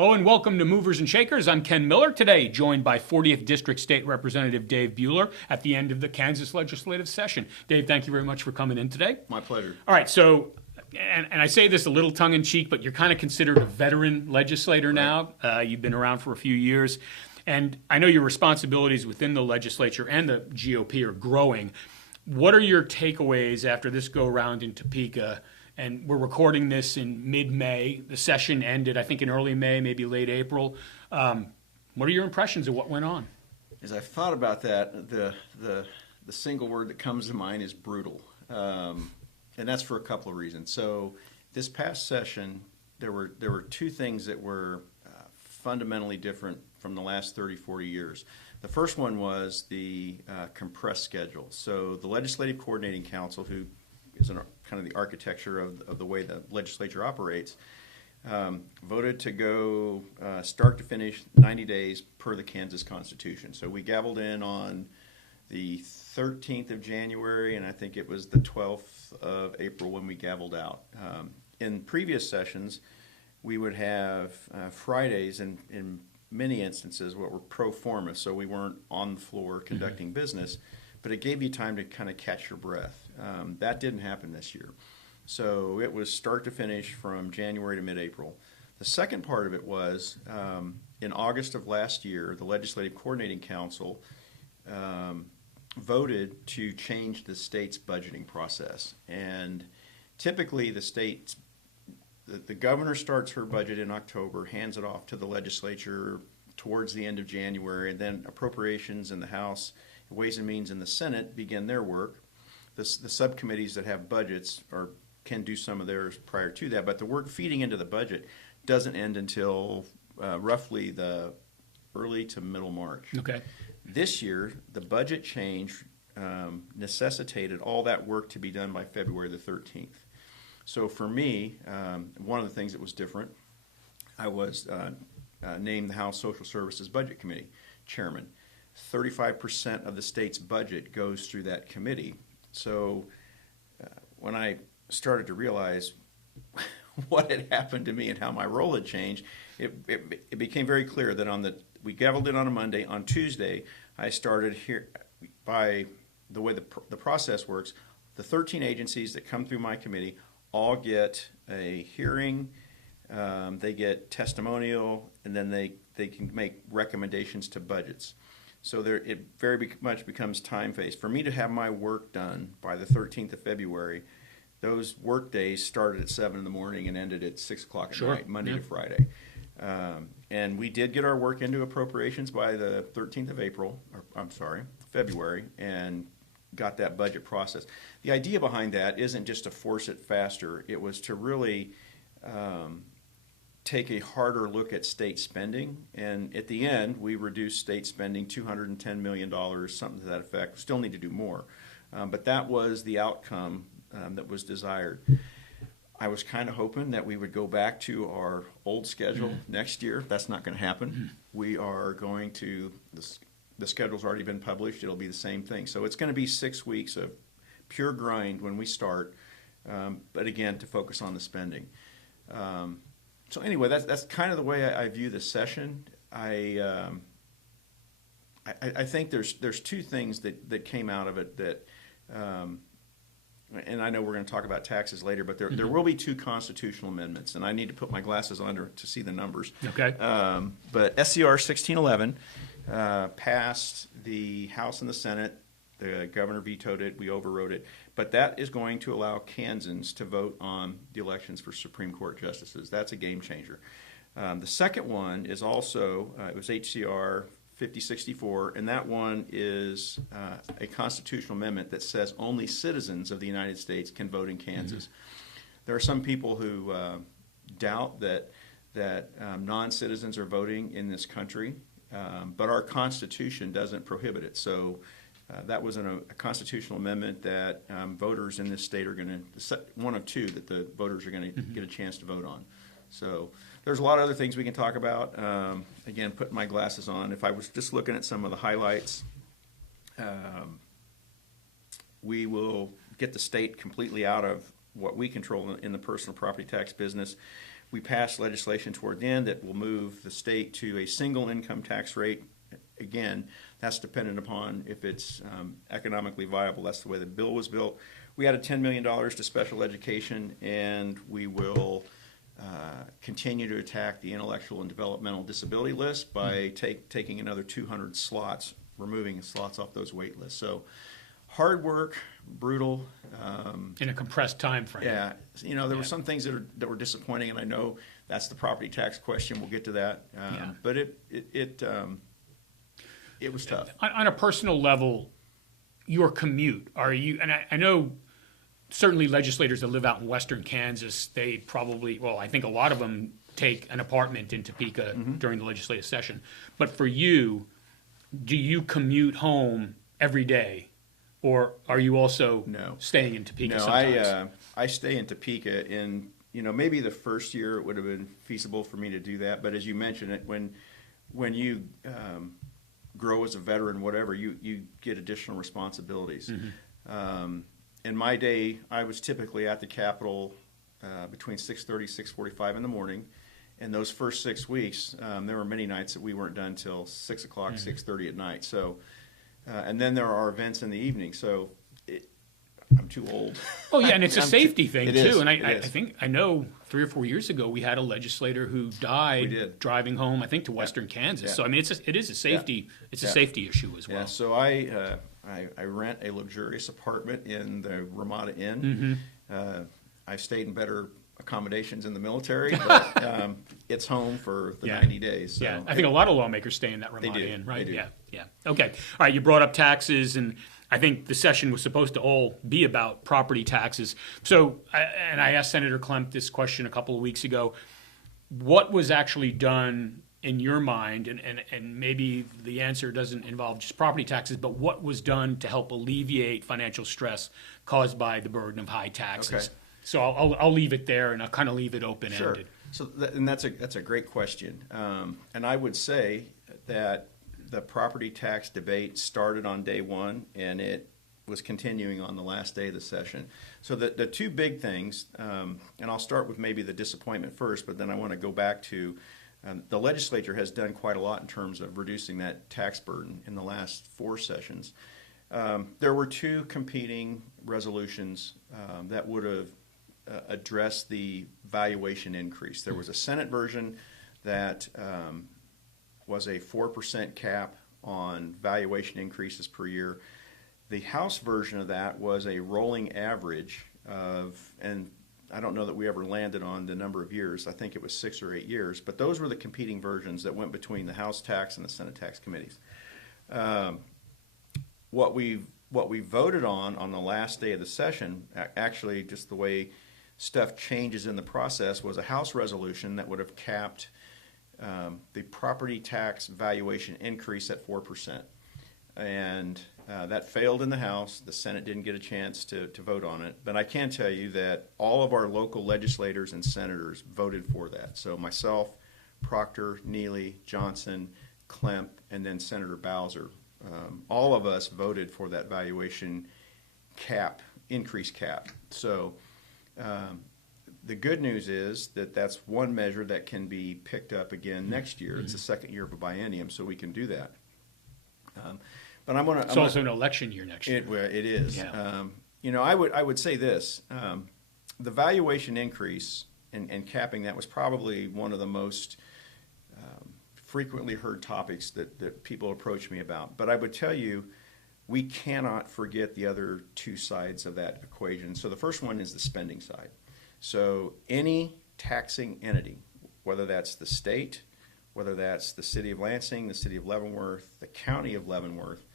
Oh, and welcome to Movers and Shakers. I'm Ken Miller, today joined by 40th District State Representative Dave Buehler at the end of the Kansas legislative session. Dave, thank you very much for coming in today. My pleasure. All right, so, and I say this a little tongue-in-cheek, but you're kind of considered a veteran legislator now. You've been around for a few years, and I know your responsibilities within the legislature and the GOP are growing. What are your takeaways after this go-around in Topeka? And we're recording this in mid-May. The session ended, I think, in early May, maybe late April. What are your impressions of what went on? As I've thought about that, the single word that comes to mind is brutal. And that's for a couple of reasons. So this past session, there were two things that were fundamentally different from the last 30, 40 years. The first one was the compressed schedule. So the Legislative Coordinating Council, who is kind of the architecture of the way the legislature operates, voted to go start to finish 90 days per the Kansas Constitution. So we gavelled in on the 13th of January, and I think it was the 12th of April when we gavelled out. In previous sessions, we would have Fridays, and in many instances, what were pro forma, so we weren't on the floor conducting business, but it gave you time to kind of catch your breath. That didn't happen this year. So it was start to finish from January to mid-April. The second part of it was in August of last year, the Legislative Coordinating Council voted to change the state's budgeting process. And typically the governor starts her budget in October, hands it off to the legislature towards the end of January, and then appropriations in the House, Ways and Means in the Senate begin their work. The subcommittees that have budgets can do some of theirs prior to that, but the work feeding into the budget doesn't end until roughly the early to middle March. Okay. This year, the budget change necessitated all that work to be done by February the 13th. So for me, one of the things that was different, I was named the House Social Services Budget Committee chairman. 35% of the state's budget goes through that committee. So when I started to realize what had happened to me and how my role had changed, it became very clear that we gavelled in on a Monday. On Tuesday, I started here. By the way the process works, the 13 agencies that come through my committee all get a hearing, they get testimonial, and then they can make recommendations to budgets. So it very much becomes time-based. For me to have my work done by the 13th of February, those work days started at 7 in the morning and ended at 6 o'clock at night, Monday to Friday. And we did get our work into appropriations by the 13th of February, and got that budget process. The idea behind that isn't just to force it faster. It was to really take a harder look at state spending, and at the end, we reduced state spending $210 million, something to that effect. We still need to do more, but that was the outcome that was desired. I was kind of hoping that we would go back to our old schedule next year. That's not going to happen. We are going to, the schedule's already been published. It'll be the same thing. So it's going to be 6 weeks of pure grind when we start, but again, to focus on the spending. So anyway, that's kind of the way I view the session. I think there's two things that came out of it that, and I know we're going to talk about taxes later, but there will be two constitutional amendments, and I need to put my glasses on to see the numbers. Okay. But SCR 1611 passed the House and the Senate. The governor vetoed it. We overrode it. But that is going to allow Kansans to vote on the elections for Supreme Court justices. That's a game changer. The second one is also, it was HCR 5064, and that one is a constitutional amendment that says only citizens of the United States can vote in Kansas. There are some people who doubt that non-citizens are voting in this country, but our Constitution doesn't prohibit it. So that was a constitutional amendment that voters in this state are going to, one of two that the voters are going to get a chance to vote on. So there's a lot of other things we can talk about. Again, putting my glasses on, if I was just looking at some of the highlights, we will get the state completely out of what we control in the personal property tax business. we passed legislation toward the end that will move the state to a single income tax rate. Again, that's dependent upon if it's economically viable. That's the way the bill was built. We added $10 million to special education, and we will continue to attack the intellectual and developmental disability list by taking another 200 slots, removing slots off those wait lists. So hard work, brutal. In a compressed time frame. Yeah, there were some things that were disappointing, and I know that's the property tax question. We'll get to that. But it was tough. On a personal level, your commute, are you, and I know certainly legislators that live out in western Kansas, they probably, well, I think a lot of them take an apartment in Topeka during the legislative session. But for you, do you commute home every day? Or are you also staying in Topeka sometimes? I stay in Topeka. And, maybe the first year it would have been feasible for me to do that. But as you mentioned, when you grow as a veteran, whatever, you get additional responsibilities. In my day, I was typically at the Capitol between 6:30, 6:45 in the morning. And those first 6 weeks, there were many nights that we weren't done till 6 o'clock, 6:30 at night. So, and then there are events in the evening. So I'm too old. Oh, yeah, and it's a safety thing, too. And I know 3 or 4 years ago we had a legislator who died driving home, I think, to western Kansas. So, I mean, it is a safety a safety issue as well. Yeah, so I rent a luxurious apartment in the Ramada Inn. I've stayed in better accommodations in the military, but it's home for the 90 days. So. Yeah, I think a lot of lawmakers stay in that Ramada Inn, right? They do. Yeah. Okay. All right, you brought up taxes, and I think the session was supposed to all be about property taxes. So, I asked Senator Klemp this question a couple of weeks ago. What was actually done in your mind, and maybe the answer doesn't involve just property taxes, but what was done to help alleviate financial stress caused by the burden of high taxes? Okay. So I'll leave it there, and I'll kind of leave it open-ended. Sure. So that's a great question, and I would say that the property tax debate started on day one, and it was continuing on the last day of the session. So the two big things, and I'll start with maybe the disappointment first, but then I want to go back to the legislature has done quite a lot in terms of reducing that tax burden in the last 4 sessions. There were 2 competing resolutions that would have address the valuation increase. There was a Senate version that was a 4% cap on valuation increases per year. The House version of that was a rolling average of, and I don't know that we ever landed on the number of years. I think it was 6 or 8 years, but those were the competing versions that went between the House tax and the Senate tax committees. What we voted on the last day of the session, actually just the way stuff changes in the process, was a House resolution that would have capped the property tax valuation increase at 4%. And that failed in the House. The Senate didn't get a chance to vote on it. But I can tell you that all of our local legislators and senators voted for that. So myself, Proctor, Neely, Johnson, Klemp, and then Senator Bowser, all of us voted for that valuation cap, increase cap. So the good news is that that's one measure that can be picked up again next year. It's the second year of a biennium, so we can do that. But it's also an election year next year. It is. Yeah. I would say this: the valuation increase and capping that was probably one of the most frequently heard topics that people approach me about. But I would tell you, we cannot forget the other 2 sides of that equation. So the first one is the spending side. So any taxing entity, whether that's the state, whether that's the city of Lansing, the city of Leavenworth, the county of Leavenworth,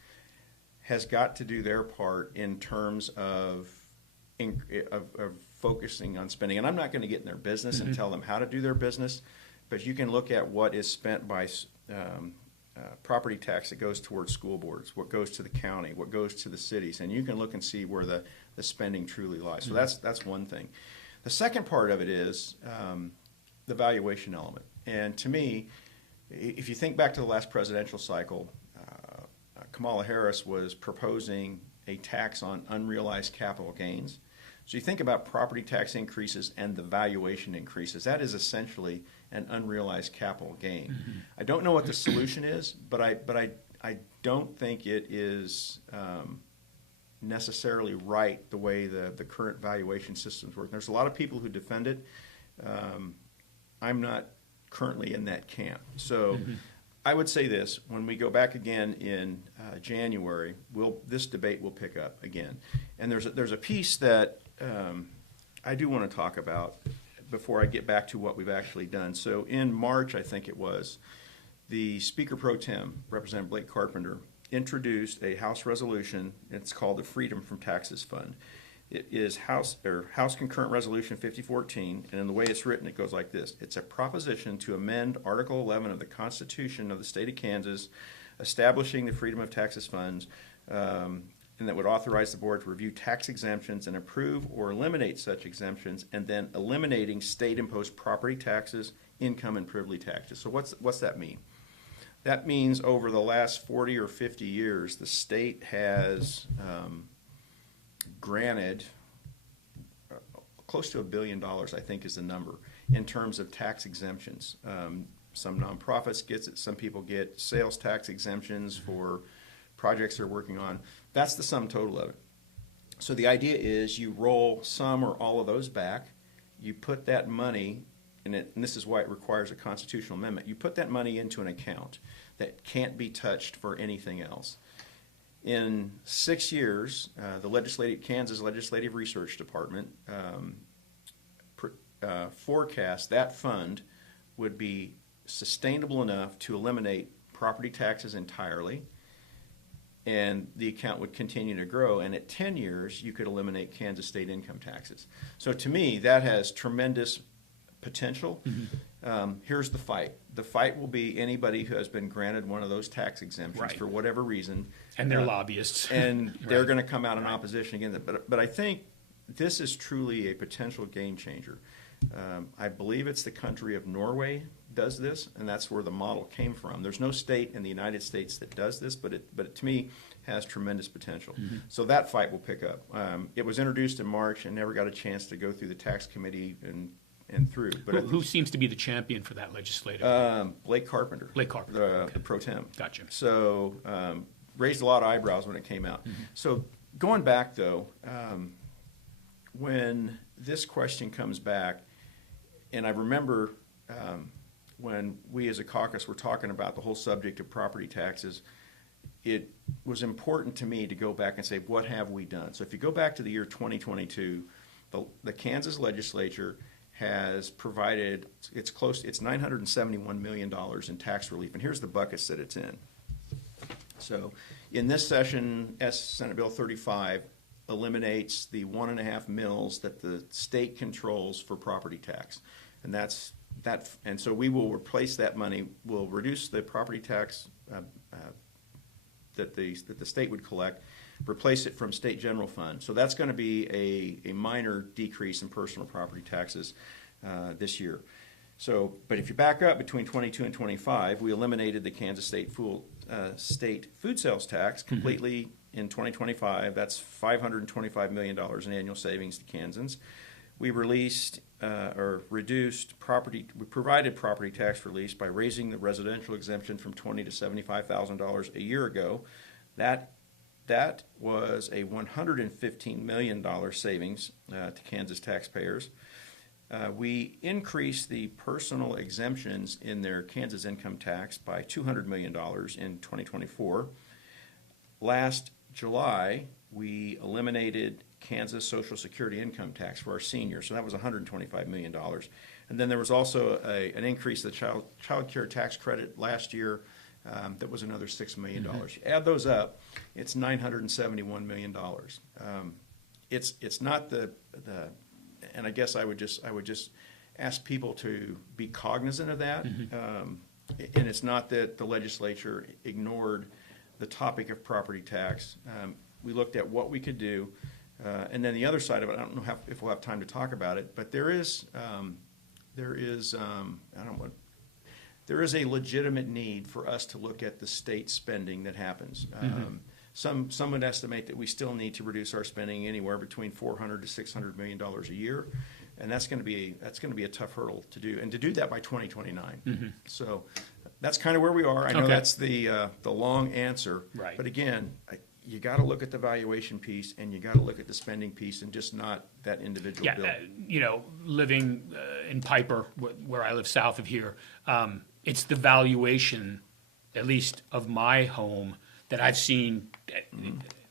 has got to do their part in terms of focusing on spending. And I'm not going to get in their business and tell them how to do their business, but you can look at what is spent by property tax that goes towards school boards, what goes to the county, what goes to the cities, and you can look and see where the spending truly lies. So that's one thing. The second part of it is the valuation element. And to me, if you think back to the last presidential cycle, Kamala Harris was proposing a tax on unrealized capital gains. So you think about property tax increases and the valuation increases. That is essentially an unrealized capital gain. I don't know what the solution is, but I don't think it is necessarily right the way the current valuation systems work. There's a lot of people who defend it. I'm not currently in that camp. So I would say this: when we go back again in January, this debate will pick up again. And there's a piece that I do want to talk about before I get back to what we've actually done. So in March, I think it was, the Speaker Pro Tem, Representative Blake Carpenter, introduced a House resolution. It's called the Freedom from Taxes Fund. It is House Concurrent Resolution 5014, and in the way it's written, it goes like this. It's a proposition to amend Article 11 of the Constitution of the State of Kansas, establishing the Freedom of Taxes Funds, and that would authorize the board to review tax exemptions and approve or eliminate such exemptions, and then eliminating state-imposed property taxes, income, and privilege taxes. So what's that mean? That means over the last 40 or 50 years, the state has granted close to $1 billion, I think is the number, in terms of tax exemptions. Some nonprofits get it, some people get sales tax exemptions for projects they're working on. That's the sum total of it. So the idea is you roll some or all of those back, you put that money, and this is why it requires a constitutional amendment, you put that money into an account that can't be touched for anything else. In 6 years, the Kansas Legislative Research Department forecast that fund would be sustainable enough to eliminate property taxes entirely, and the account would continue to grow. And at 10 years, you could eliminate Kansas state income taxes. So to me, that has tremendous potential. Here's the fight. The fight will be anybody who has been granted one of those tax exemptions for whatever reason. And they're lobbyists. And they're going to come out in opposition against it. But I think this is truly a potential game changer. I believe it's the country of Norway does this, and that's where the model came from. There's no state in the United States that does this, but it to me has tremendous potential. So that fight will pick up. It was introduced in March and never got a chance to go through the tax committee and through. But who seems to be the champion for that legislative? Blake Carpenter. Blake Carpenter. The pro tem. Gotcha. So raised a lot of eyebrows when it came out. So going back, though, when this question comes back, and I remember when we as a caucus were talking about the whole subject of property taxes, it was important to me to go back and say, what have we done? So if you go back to the year 2022, the Kansas legislature has provided, it's $971 million in tax relief, and here's the buckets that it's in. So in this session, Senate Bill 35 eliminates the 1.5 mils that the state controls for property tax, and and so we will replace that money. We'll reduce the property tax that the state would collect, replace it from state general fund. So that's going to be a minor decrease in personal property taxes this year. So, but if you back up between 22 and 25, we eliminated the Kansas State food sales tax completely in 2025. That's $525 million in annual savings to Kansans. We released we provided property tax relief by raising the residential exemption from $20,000 to $75,000 a year ago. That was a $115 million savings to Kansas taxpayers. We increased the personal exemptions in their Kansas income tax by $200 million in 2024. Last July, we eliminated Kansas Social Security income tax for our seniors, so that was $125 million. And then there was also an increase of the child care tax credit last year that was another $6 million. You add those up, it's $971 million. It's not the and I guess I would just ask people to be cognizant of that. And it's not that the legislature ignored the topic of property tax. We looked at what we could do, and then the other side of it, I don't know if we'll have time to talk about it, but there is a legitimate need for us to look at the state spending that happens. Some would estimate that we still need to reduce our spending anywhere between $400 to $600 million a year, and that's going to be a tough hurdle to do, and to do that by 2029. So that's kind of where we are. I know that's the long answer, Right. But again, you got to look at the valuation piece, and you got to look at the spending piece, and just not that individual bill. You know, living in Piper, where I live south of here, it's the valuation, at least of my home, that I've seen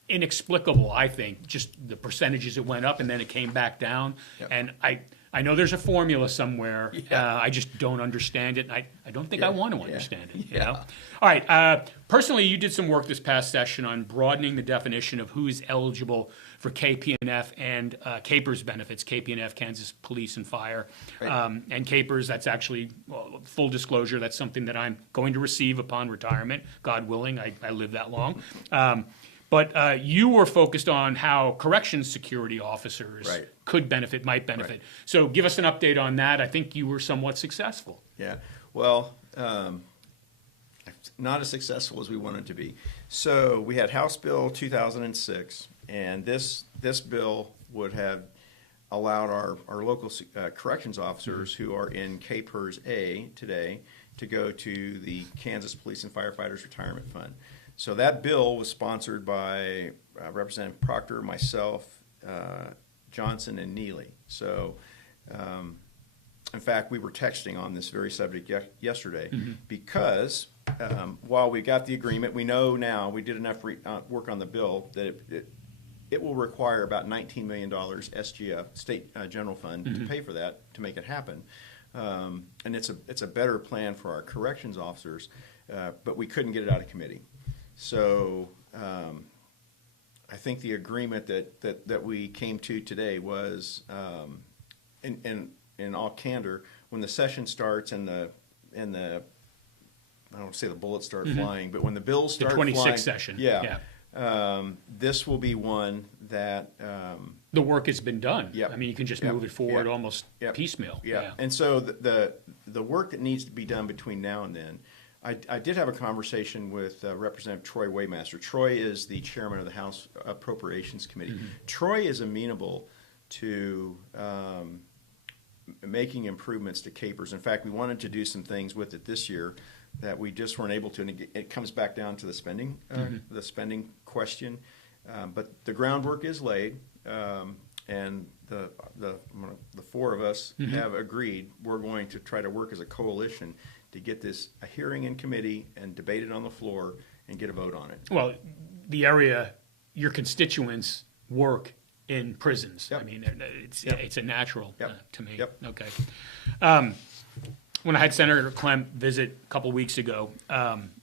inexplicable, I think, just the percentages it went up and then it came back down. Yep. And I know there's a formula somewhere. Yeah. I just don't understand it. And I don't think I want to understand it. Yeah. You know? All right. Personally, you did some work this past session on broadening the definition of who is eligible for KP&F and CAPERS benefits, KP&F, Kansas Police and Fire. Right. And CAPERS, that's actually, full disclosure, that's something that I'm going to receive upon retirement, God willing. I live that long. But you were focused on how corrections security officers Right. could benefit, might benefit. Right. So give us an update on that. I think you were somewhat successful. Yeah, well, not as successful as we wanted to be. So we had House Bill 2006, and this bill would have allowed our local corrections officers who are in KPERS A today to go to the Kansas Police and Firefighters Retirement Fund. So that bill was sponsored by Representative Proctor, myself, Johnson, and Neely. So, in fact, we were texting on this very subject yesterday because while we got the agreement, we know now we did enough work on the bill that it will require about $19 million SGF, State General Fund, to pay for that to make it happen. And it's a better plan for our corrections officers, but we couldn't get it out of committee. So I think the agreement that we came to today was, in all candor, when the session starts and the I don't say the bullets start flying, but when the bills The start 26th flying, session. this will be one that The work has been done. Yep. I mean, you can just Yep. move it forward Yep. almost Yep. piecemeal. Yeah. And so the work that needs to be done between now and then, I did have a conversation with Representative Troy Waymaster. Troy is the chairman of the House Appropriations Committee. Troy is amenable to making improvements to CAPERS. In fact, we wanted to do some things with it this year that we just weren't able to. And it comes back down to the spending question. But the groundwork is laid, and the four of us have agreed we're going to try to work as a coalition to get this a hearing in committee and debate it on the floor and get a vote on it. Well, the area your constituents work in prisons. Yep. I mean, Yep. it's a natural Yep. to me. Yep. Okay. When I had Senator Klemp visit a couple weeks ago,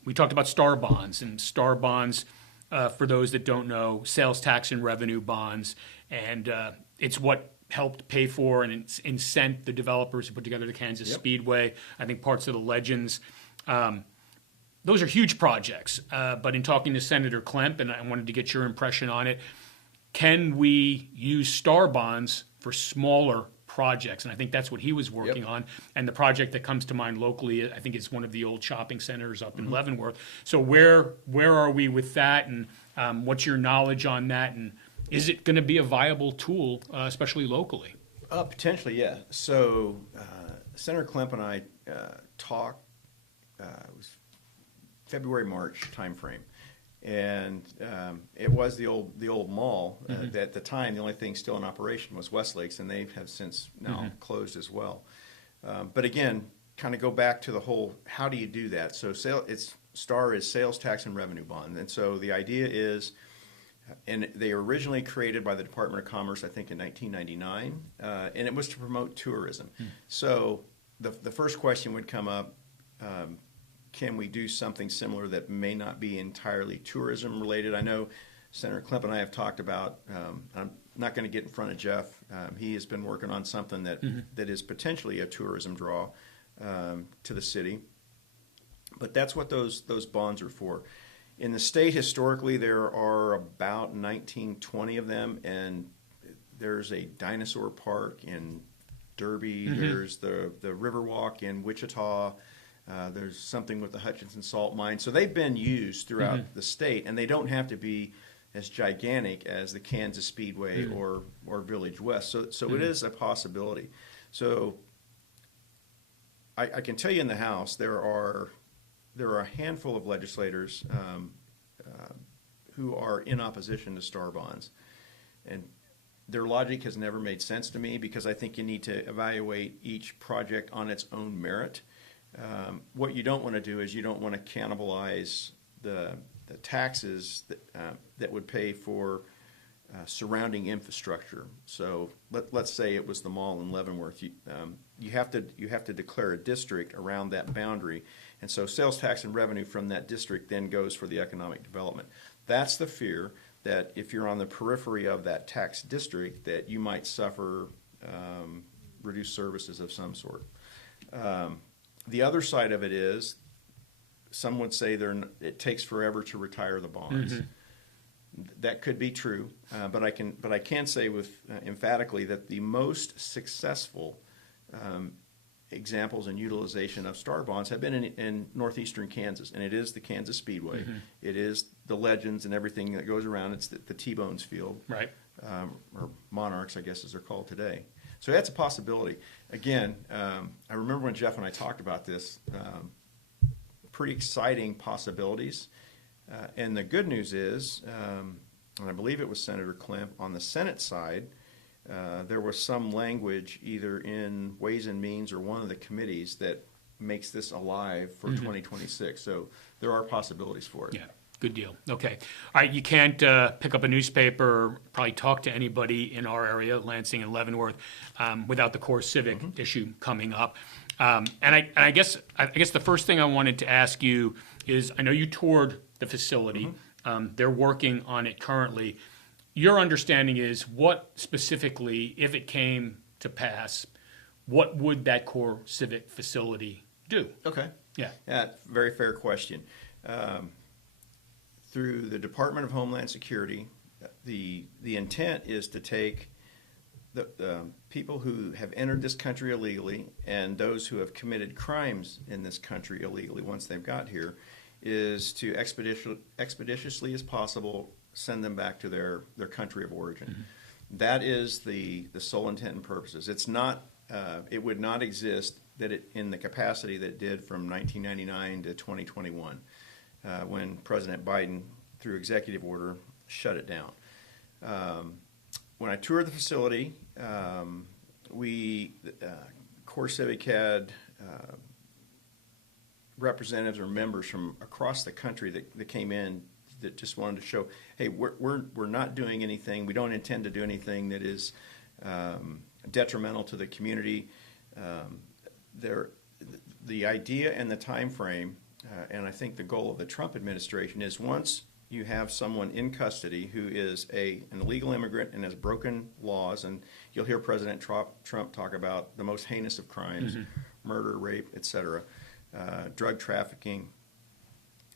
we talked about STAR bonds. And STAR bonds, for those that don't know, sales tax and revenue bonds. And it's what helped pay for and incent the developers who put together the Kansas Speedway, I think parts of the Legends. Those are huge projects. But in talking to Senator Klemp, and I wanted to get your impression on it, can we use STAR bonds for smaller projects? And I think that's what he was working on. And the project that comes to mind locally, I think, is one of the old shopping centers up in Leavenworth. So where are we with that, and what's your knowledge on that, and is it going to be a viable tool, especially locally? Potentially, yeah. So Senator Klemp and I talked, it was February, March timeframe. And it was the old mall. At the time, the only thing still in operation was Westlake's, and they have since now closed as well. But again, kind of go back to the whole, how do you do that? So STAR is sales tax and revenue bond. And so the idea is, and they were originally created by the Department of Commerce, I think in 1999, and it was to promote tourism. So the first question would come up, can we do something similar that may not be entirely tourism related? I know Senator Klemp and I have talked about, I'm not going to get in front of Jeff. He has been working on something that is potentially a tourism draw to the city. But that's what those bonds are for. In the state, historically, there are about 19, 20 of them, and there's a dinosaur park in Derby. There's the Riverwalk in Wichita. There's something with the Hutchinson salt mine. So they've been used throughout the state, and they don't have to be as gigantic as the Kansas Speedway or Village West. So it is a possibility. So I can tell you in the House there are a handful of legislators who are in opposition to STAR bonds, and their logic has never made sense to me because I think you need to evaluate each project on its own merit. What you don't want to do is you don't want to cannibalize the taxes that would pay for surrounding infrastructure. So let's say it was the mall in Leavenworth. You have to declare a district around that boundary, and so sales tax and revenue from that district then goes for the economic development. That's the fear, that if you're on the periphery of that tax district, that you might suffer reduced services of some sort. The other side of it is, some would say it takes forever to retire the bonds. That could be true, but I can say with emphatically that the most successful examples and utilization of STAR bonds have been in northeastern Kansas, and it is the Kansas Speedway. It is the Legends and everything that goes around. It's the T-Bones field, Right. Or Monarchs, I guess, as they're called today. So that's a possibility. Again, I remember when Jeff and I talked about this. Pretty exciting possibilities. And the good news is, and I believe it was Senator Klemp, on the Senate side, there was some language either in Ways and Means or one of the committees that makes this alive for 2026. So there are possibilities for it. Yeah, good deal. Okay. All right, you can't pick up a newspaper, probably talk to anybody in our area, Lansing and Leavenworth, without the Core Civic issue coming up. And I guess the first thing I wanted to ask you is, I know you toured the facility. They're working on it currently. Your understanding is, what specifically, if it came to pass, what would that Core Civic facility do? Okay. Yeah. Very fair question. Through the Department of Homeland Security, the intent is to take the people who have entered this country illegally and those who have committed crimes in this country illegally once they've got here, is to expeditiously as possible send them back to their country of origin. That is the sole intent and purposes. It's not. It would not exist in the capacity that it did from 1999 to 2021, when President Biden, through executive order, shut it down. When I toured the facility, Core Civic had representatives or members from across the country that came in that just wanted to show, hey, we're not doing anything. We don't intend to do anything that is detrimental to the community. The idea and the time frame, and I think the goal of the Trump administration is, once you have someone in custody who is an illegal immigrant and has broken laws, and you'll hear President Trump talk about the most heinous of crimes, murder, rape, etc., drug trafficking.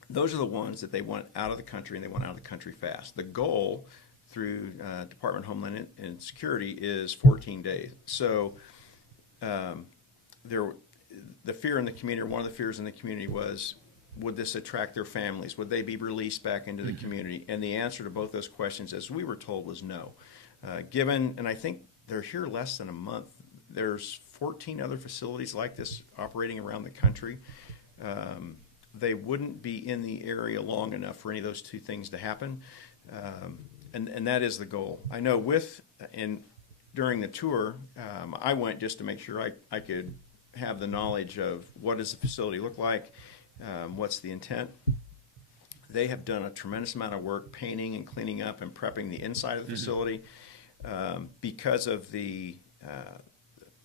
Those are the ones that they want out of the country, and they want out of the country fast. The goal through Department of Homeland and Security is 14 days. So the fear in the community, or one of the fears in the community, was, would this attract their families? Would they be released back into the community? And the answer to both those questions, as we were told, was no. And I think they're here less than a month. There's 14 other facilities like this operating around the country. They wouldn't be in the area long enough for any of those two things to happen. And that is the goal. I know during the tour, I went just to make sure I could have the knowledge of what does the facility look like, what's the intent. They have done a tremendous amount of work painting and cleaning up and prepping the inside of the facility because of the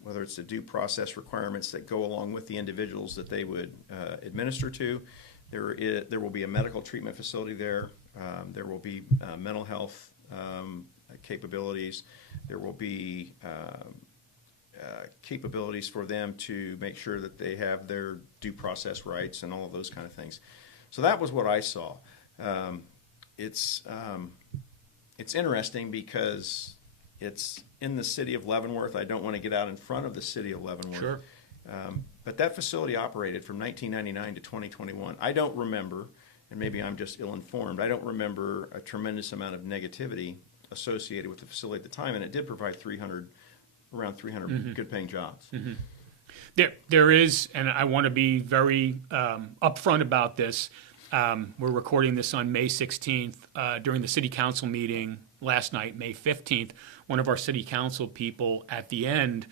whether it's the due process requirements that go along with the individuals that they would administer to. There will be a medical treatment facility there. There will be mental health capabilities. There will be capabilities for them to make sure that they have their due process rights and all of those kind of things. So that was what I saw. It's interesting because it's in the city of Leavenworth. I don't want to get out in front of the city of Leavenworth. Sure. But that facility operated from 1999 to 2021. I don't remember, and maybe I'm just ill-informed, I don't remember a tremendous amount of negativity associated with the facility at the time, and it did provide around 300 good-paying jobs. There is, and I want to be very upfront about this. We're recording this on May 16th. During the city council meeting last night, May 15th, one of our city council people at the end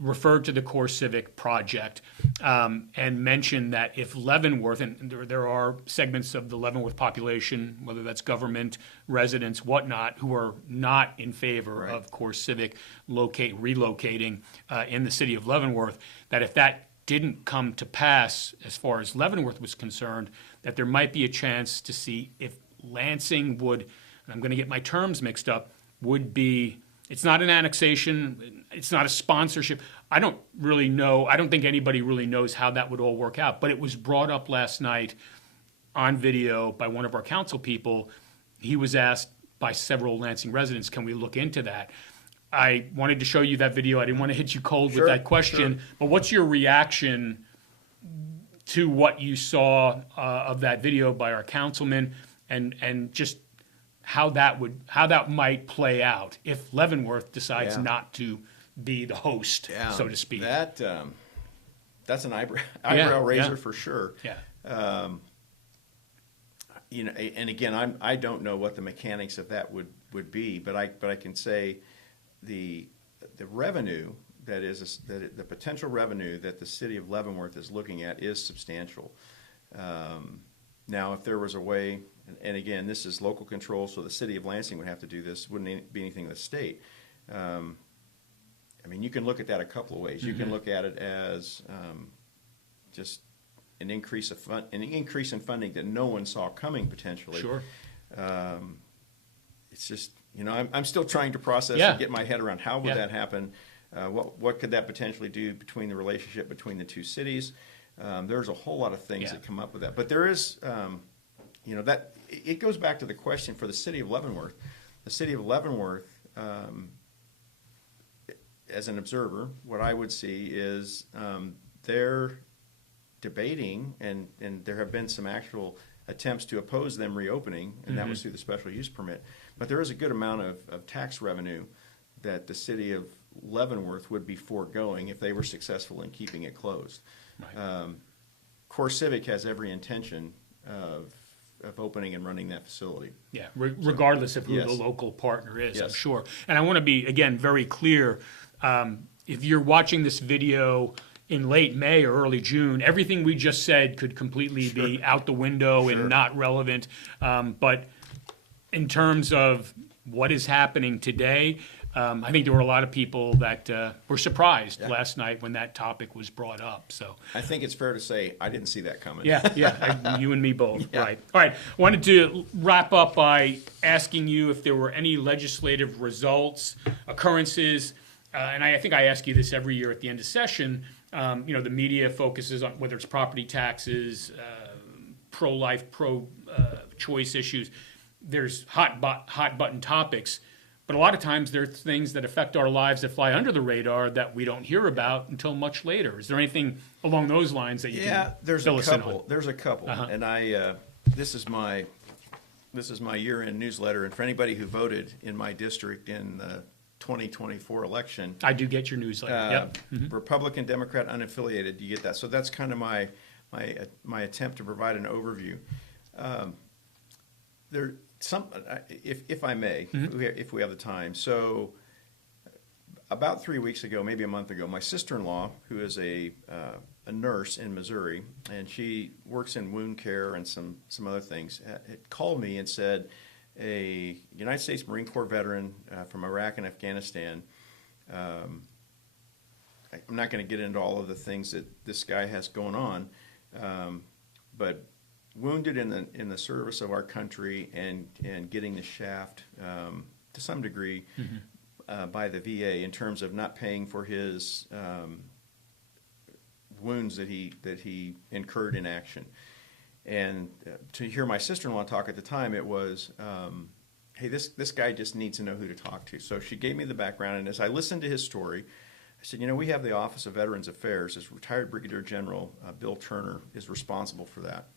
referred to the Core Civic project and mentioned that if Leavenworth, and there are segments of the Leavenworth population, whether that's government, residents, whatnot, who are not in favor Right. of Core Civic relocating in the city of Leavenworth, that if that didn't come to pass as far as Leavenworth was concerned, that there might be a chance to see if Lansing would, and I'm going to get my terms mixed up, would be, it's not an annexation, it's not a sponsorship. I don't really know, I don't think anybody really knows how that would all work out, but it was brought up last night on video by one of our council people. He was asked by several Lansing residents, can we look into that? I wanted to show you that video. I didn't want to hit you cold with that question, but what's your reaction to what you saw of that video by our councilman, and just how that might play out if Leavenworth decides not to be the host, so to speak. That's an eyebrow raiser for sure. Yeah. And again, I don't know what the mechanics of that would be, but I can say the revenue the potential revenue that the city of Leavenworth is looking at is substantial. Now, if there was a way, and again, this is local control, so the city of Lansing would have to do this. Wouldn't be anything with the state. I mean, you can look at that a couple of ways. You can look at it as just an increase in funding that no one saw coming potentially. Sure. It's just, I'm still trying to process and get my head around how would that happen. What could that potentially do between the relationship between the two cities? There's a whole lot of things that come up with that. But there is, that it goes back to the question for the city of Leavenworth. The city of Leavenworth, as an observer, what I would see is they're debating, and there have been some actual attempts to oppose them reopening, and that was through the special use permit. But there is a good amount of tax revenue that the city of Leavenworth would be foregoing if they were successful in keeping it closed. Right. Core Civic has every intention of opening and running that facility. Yeah, regardless of who the local partner is, I'm sure. And I want to be, again, very clear. If you're watching this video in late May or early June, everything we just said could completely be out the window and not relevant. But in terms of what is happening today, I think there were a lot of people that were surprised last night when that topic was brought up. So I think it's fair to say I didn't see that coming. You and me both. Right. All right. I wanted to wrap up by asking you if there were any legislative results, occurrences, and I think I ask you this every year at the end of session. The media focuses on whether it's property taxes, pro-life, pro-choice issues. There's hot button topics. But a lot of times there are things that affect our lives that fly under the radar that we don't hear about until much later. Is there anything along those lines that you can fill us in on? There's a couple. And this is my year-end newsletter. And for anybody who voted in my district in the 2024 election, I do get your newsletter. Republican, Democrat, unaffiliated, you get that. So that's kind of my attempt to provide an overview. If I may, if we have the time. So about 3 weeks ago, maybe a month ago, my sister-in-law, who is a nurse in Missouri, and she works in wound care and some other things, had called me and said a United States Marine Corps veteran from Iraq and Afghanistan, I'm not going to get into all of the things that this guy has going on, but wounded in the service of our country and getting the shaft to some degree by the VA in terms of not paying for his wounds that he incurred in action. And to hear my sister-in-law talk at the time, it was, hey, this guy just needs to know who to talk to. So she gave me the background, and as I listened to his story, I said, we have the Office of Veterans Affairs. As retired Brigadier General Bill Turner is responsible for that.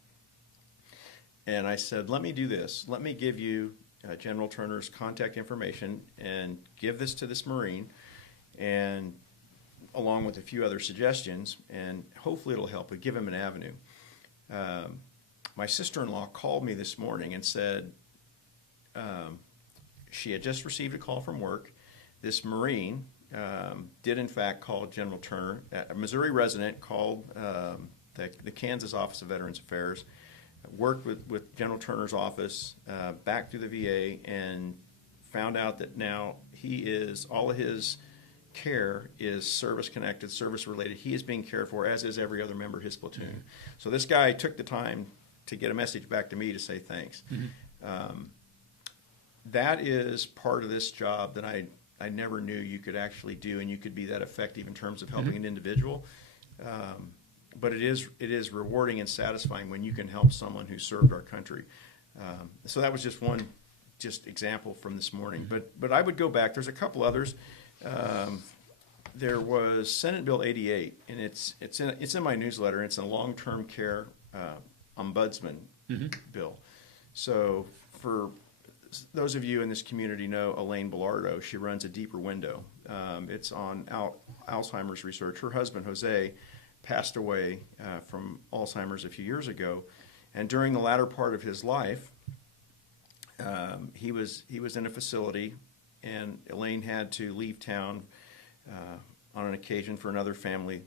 And I said, let me do this. Let me give you General Turner's contact information and give this to this Marine, and along with a few other suggestions, and hopefully it'll help. We give him an avenue. My sister-in-law called me this morning and said she had just received a call from work. This Marine did in fact call General Turner. A Missouri resident called the Kansas Office of Veterans Affairs, worked with General Turner's office back through the VA, and found out that now all of his care is service-connected, service-related. He is being cared for, as is every other member of his platoon. Mm-hmm. So this guy took the time to get a message back to me to say thanks. Mm-hmm. That is part of this job that I never knew you could actually do, and you could be that effective in terms of helping mm-hmm. an individual. But it is rewarding and satisfying when you can help someone who served our country. So that was just one example from this morning. Mm-hmm. But I would go back. There's a couple others. There was Senate Bill 88, and it's in my newsletter. It's a long-term care ombudsman mm-hmm. bill. So for those of you in this community know Elaine Bellardo. She runs A Deeper Window. It's on Alzheimer's research. Her husband, Jose, passed away from Alzheimer's a few years ago, and during the latter part of his life, he was in a facility, and Elaine had to leave town on an occasion for another family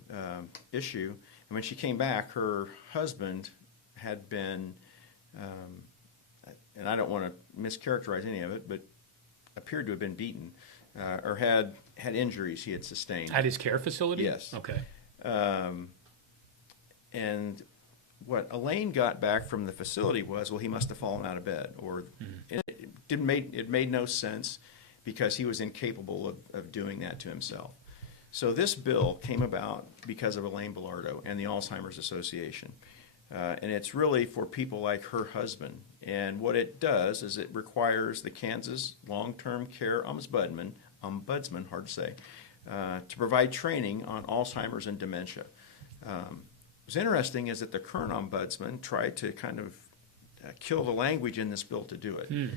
issue. And when she came back, her husband had been, and I don't want to mischaracterize any of it, but appeared to have been beaten or had injuries he had sustained. At his care facility? Yes. Okay. And what Elaine got back from the facility was, well, he must have fallen out of bed, or mm-hmm. it made no sense because he was incapable of doing that to himself. So this bill came about because of Elaine Bellardo and the Alzheimer's Association. And it's really for people like her husband. And what it does is it requires the Kansas Long-Term Care Ombudsman, hard to say, to provide training on Alzheimer's and dementia. What's interesting is that the current ombudsman tried to kind of kill the language in this bill to do it.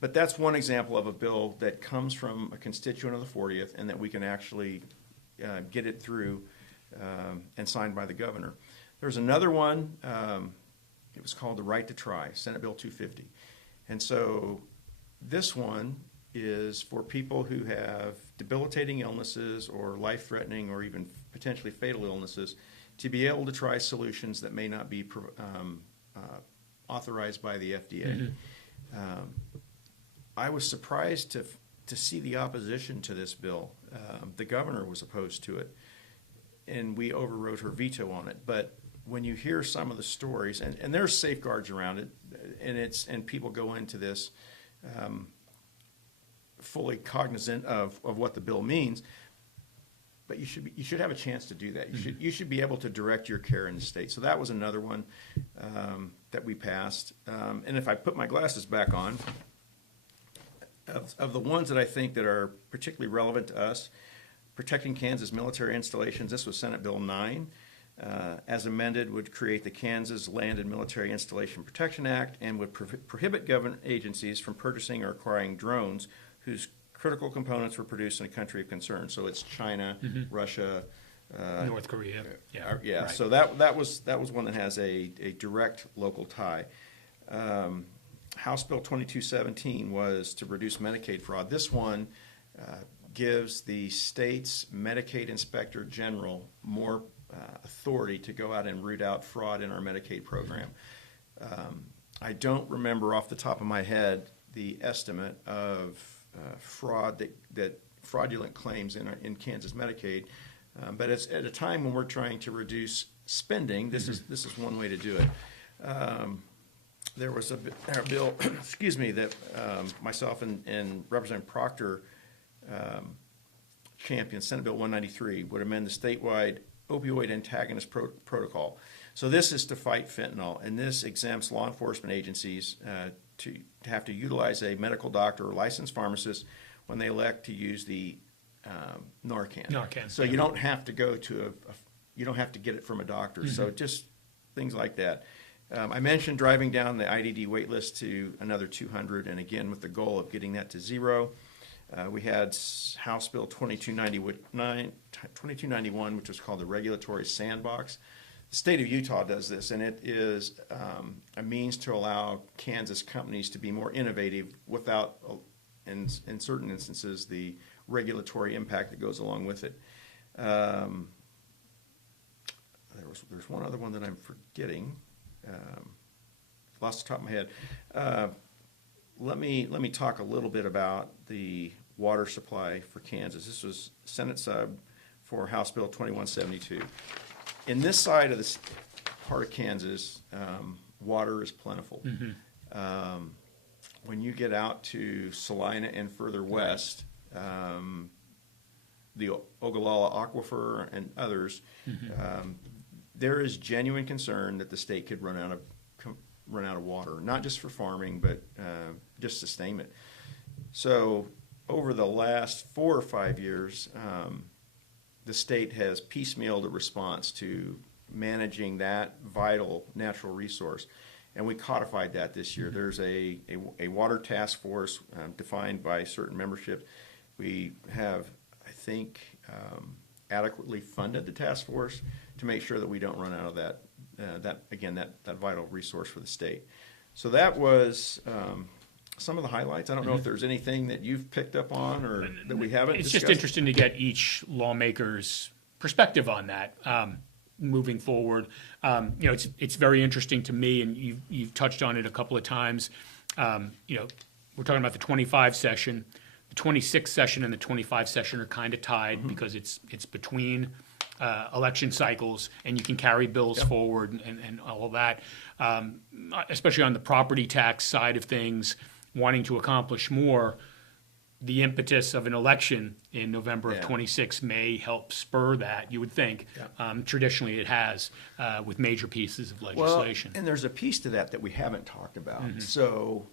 But that's one example of a bill that comes from a constituent of the 40th and that we can actually get it through and signed by the governor. There's another one, it was called the Right to Try, Senate Bill 250. And so this one is for people who have debilitating illnesses or life-threatening or even potentially fatal illnesses to be able to try solutions that may not be authorized by the FDA. Mm-hmm. I was surprised to see the opposition to this bill. The governor was opposed to it, and we overrode her veto on it. But when you hear some of the stories, and there's safeguards around it, and people go into this fully cognizant of what the bill means, but you should have a chance to do that. You should be able to direct your care in the state. So that was another one that we passed. And if I put my glasses back on, of the ones that I think that are particularly relevant to us, protecting Kansas military installations, this was Senate Bill 9. As amended, would create the Kansas Land and Military Installation Protection Act and would prohibit government agencies from purchasing or acquiring drones whose critical components were produced in a country of concern. So it's China, mm-hmm. Russia, North Korea. Yeah. Right. So that was one that has a direct local tie. House Bill 2217 was to reduce Medicaid fraud. This one gives the state's Medicaid Inspector General more authority to go out and root out fraud in our Medicaid program. I don't remember off the top of my head the estimate of fraud that fraudulent claims in Kansas Medicaid, but it's at a time when we're trying to reduce spending. This is one way to do it. There was a bill, excuse me, that myself and Representative Proctor championed, Senate Bill 193, would amend the statewide opioid antagonist protocol. So this is to fight fentanyl, and this exempts law enforcement agencies to have to utilize a medical doctor or licensed pharmacist when they elect to use the Narcan. Narcan, So yeah. you don't have to go to you don't have to get it from a doctor. So just things like that. I mentioned driving down the IDD wait list to another 200, and again with the goal of getting that to zero. We had House Bill 2291, which was called the Regulatory Sandbox. The state of Utah does this, and it is a means to allow Kansas companies to be more innovative without, in certain instances, the regulatory impact that goes along with it. There's one other one that I'm forgetting. Lost the top of my head. Let me talk a little bit about the water supply for Kansas. This was Senate sub for House Bill 2172. In this side of this part of Kansas, water is plentiful. When you get out to Salina and further west, the Ogallala Aquifer and others, there is genuine concern that the state could run out of water, not just for farming, but just sustainment. So over the last 4 or 5 years, the state has piecemealed a response to managing that vital natural resource, and we codified that this year. There's a water task force defined by certain membership. We have, I think, adequately funded the task force to make sure that we don't run out of that vital resource for the state. So that was some of the highlights. I don't know if there's anything that you've picked up on or that we haven't It's discussed. just interesting to get each lawmaker's perspective on that moving forward. It's very interesting to me, and you've touched on it a couple of times. We're talking about the 25 session. The 26 session and the 25 session are kind of tied because it's between election cycles, and you can carry bills forward and all of that, especially on the property tax side of things, wanting to accomplish more. The impetus of an election in November of 26 may help spur that, you would think. Traditionally it has with major pieces of legislation. Well, and there's a piece to that we haven't talked about. So,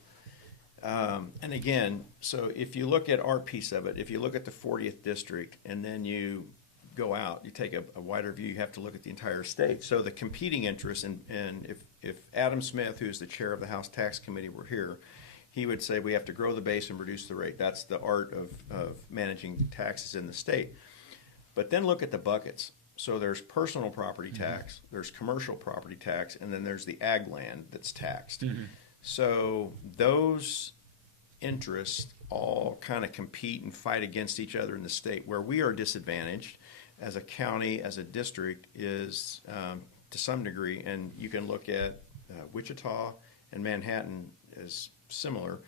and again, so if you look at our piece of it, if you look at the 40th district and then you go out, you take a wider view, you have to look at the entire state. So the competing interests, and if Adam Smith, who is the chair of the House Tax Committee, were here, he would say we have to grow the base and reduce the rate. That's the art of managing taxes in the state. But then look at the buckets. So there's personal property tax, there's commercial property tax, and then there's the ag land that's taxed. So those interests all kind of compete and fight against each other in the state. Where we are disadvantaged as a county, as a district, is to some degree, and you can look at Wichita and Manhattan as similar.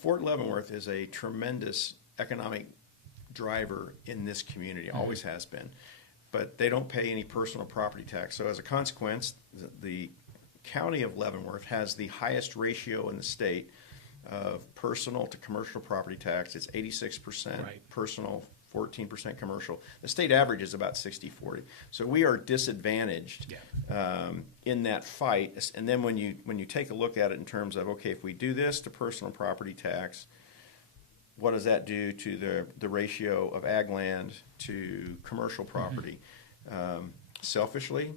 Fort Leavenworth is a tremendous economic driver in this community, always has been, but they don't pay any personal property tax. So as a consequence, the county of Leavenworth has the highest ratio in the state of personal to commercial property tax. It's 86% personal, 14% commercial. The state average is about 60-40. So we are disadvantaged in that fight. And then when you take a look at it in terms of, okay, if we do this to personal property tax, what does that do to the ratio of ag land to commercial property? Selfishly,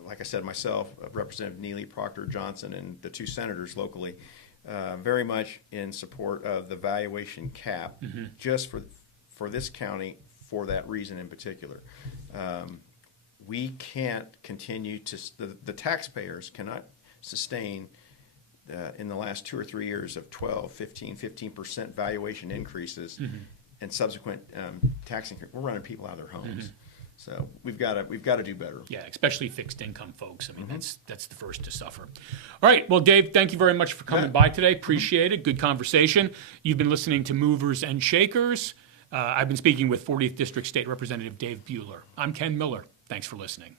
like I said, myself, Representative Neely, Proctor, Johnson, and the 2 senators locally, very much in support of the valuation cap, just for this county, for that reason in particular. We can't continue to, the taxpayers cannot sustain in the last 2 or 3 years of 12, 15% valuation increases and subsequent tax increase. We're running people out of their homes. So we've got to do better. Yeah, especially fixed income folks. I mean, that's the first to suffer. All right. Well, Dave, thank you very much for coming by today. Appreciate it. Good conversation. You've been listening to Movers and Shakers. I've been speaking with 40th District State Representative Dave Buehler. I'm Ken Miller. Thanks for listening.